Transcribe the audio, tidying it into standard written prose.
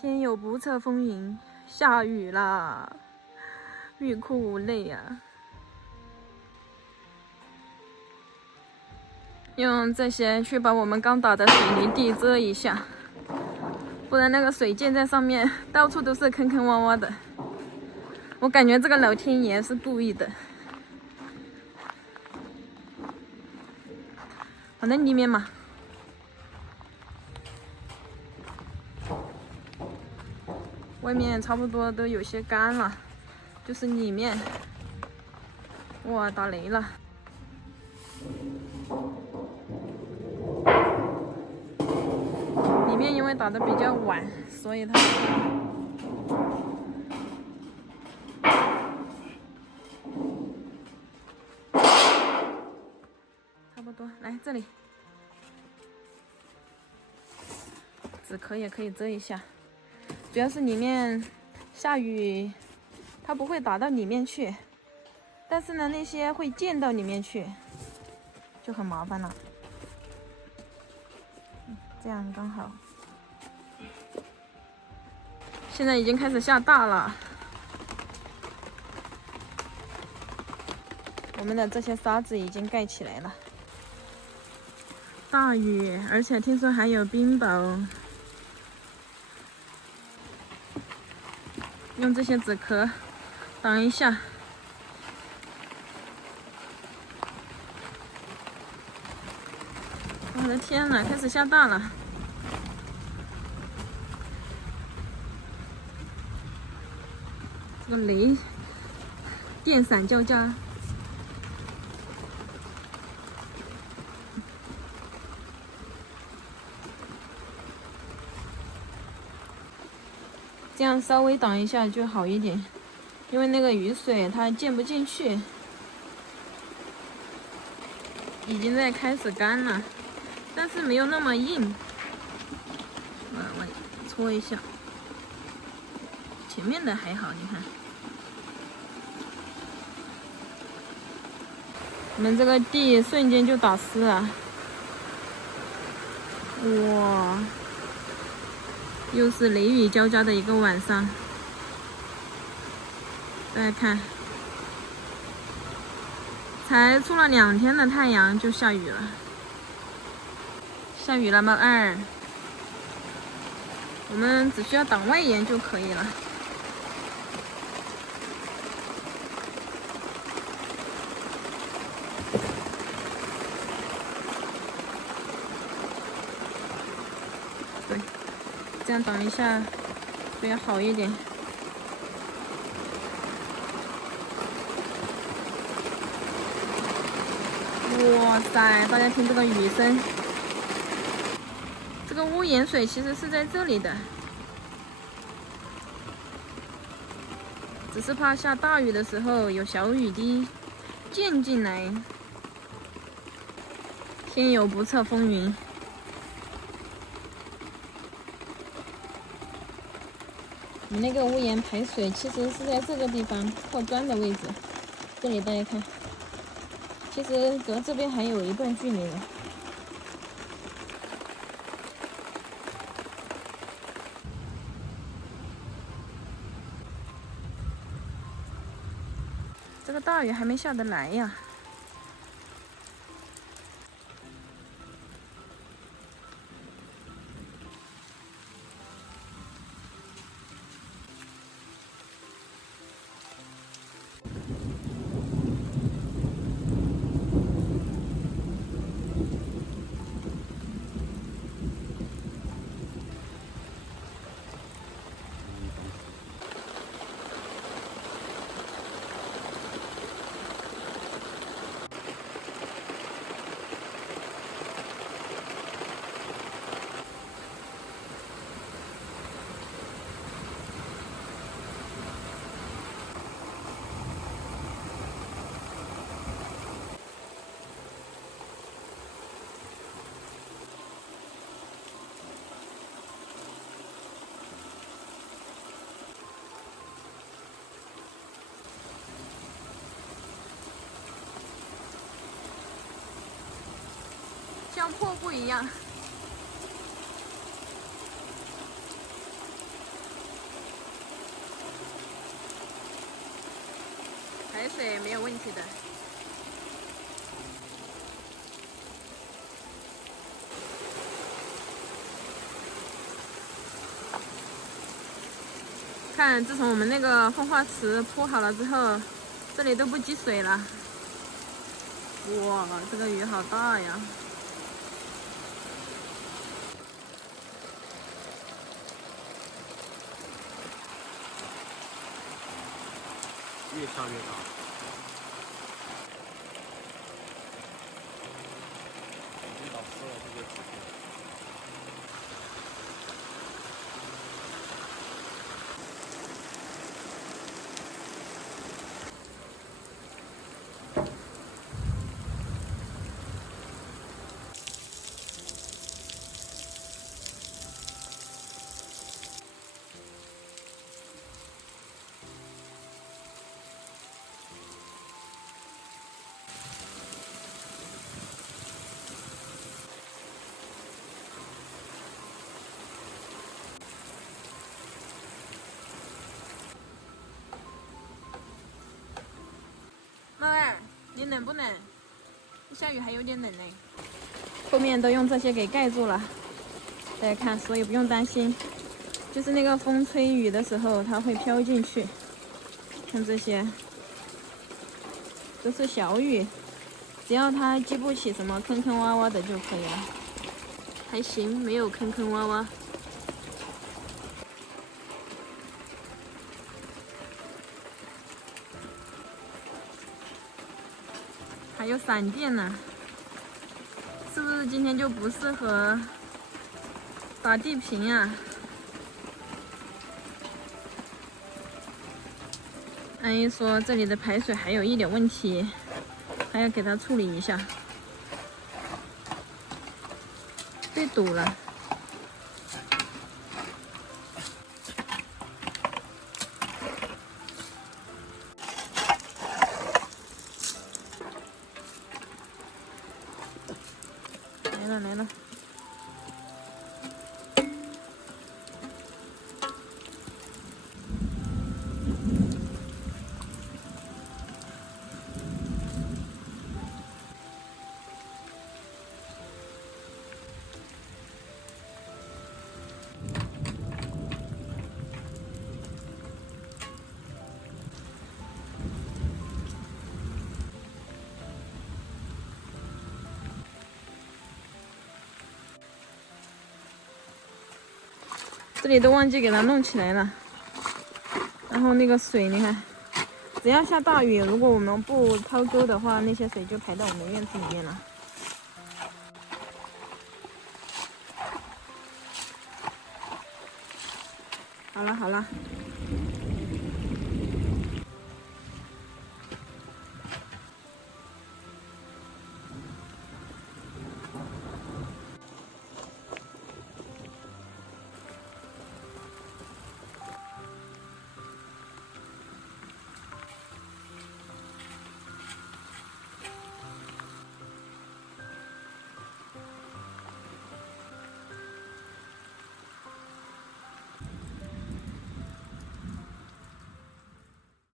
天有不测风云，下雨啦，欲哭无泪啊！用这些去把我们刚打的水泥地遮一下，不然那个水溅在上面，到处都是坑坑洼洼的。我感觉这个老天爷是故意的。放在里面嘛。外面差不多都有些干了，就是里面，哇，打雷了。里面因为打的比较晚，所以它差不多。来这里，纸壳也可以遮一下。主要是里面下雨，它不会打到里面去，但是呢，那些会溅到里面去，就很麻烦了。这样刚好。现在已经开始下大了，我们的这些沙子已经盖起来了。大雨，而且听说还有冰雹。用这些纸壳挡一下。我的天呐，开始下大了！这个雷电闪交加。这样稍微挡一下就好一点，因为那个雨水它溅不进去，已经在开始干了，但是没有那么硬。我搓一下，前面的还好，你看，我们这个地瞬间就打湿了，哇！又是雷雨交加的一个晚上，大家看，才出了2天的太阳就下雨了。下雨了，猫二，我们只需要挡外沿就可以了。对。这样挡一下会好一点。哇塞，大家听这个雨声，这个屋檐水其实是在这里的，只是怕下大雨的时候有小雨滴溅进来。天有不测风云。你那个屋檐排水其实是在这个地方靠砖的位置，这里大家看，其实隔这边还有一段距离呢。这个大雨还没下得来呀。像瀑布一样。排水没有问题的。看，自从我们那个风化池铺好了之后，这里都不积水了。哇，这个鱼好大呀！越下越大。已经打湿了这个纸片。猫儿，你冷不冷？下雨还有点冷呢。后面都用这些给盖住了，大家看，所以不用担心。就是那个风吹雨的时候，它会飘进去。看这些，都是小雨，只要它积不起什么坑坑洼洼的就可以了。还行，没有坑坑洼洼。还有闪电呢，是不是今天就不适合打地坪啊？阿姨说这里的排水还有一点问题，还要给它处理一下，被堵了。来了。这里都忘记给它弄起来了，然后那个水，你看，只要下大雨，如果我们不掏沟的话，那些水就排到我们院子里面了。好了。